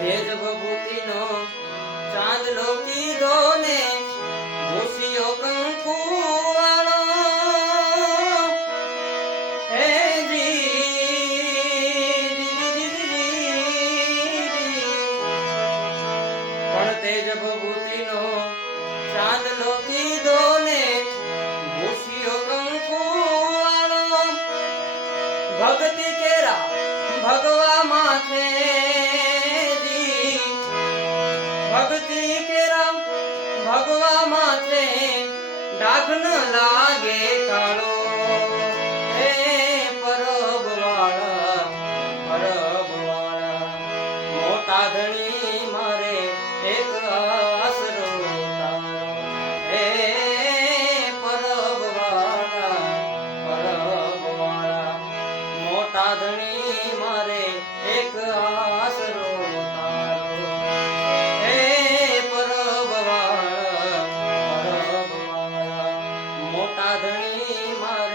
તેજ ભભૂતિનો ચાંદલો કીધો ને ભૂસિયો કંકુ વાળો હે પણ તેજ ભભૂતિનો ચાંદલો કીધો ને ભૂસિયો કંકુ વાળો ભક્તિ કેરા ભગવા માથે ભક્તિ કેરા ભગવા માથે ડાઘ ન લાગે કાળો હે પરબ વાળા મોટા ધણી મારે એક આસરો તારો હે પરબ વાળા મોટા ધણી મારે એક આસરો તારો હે પરબ વાળા મોટા ધણી મારે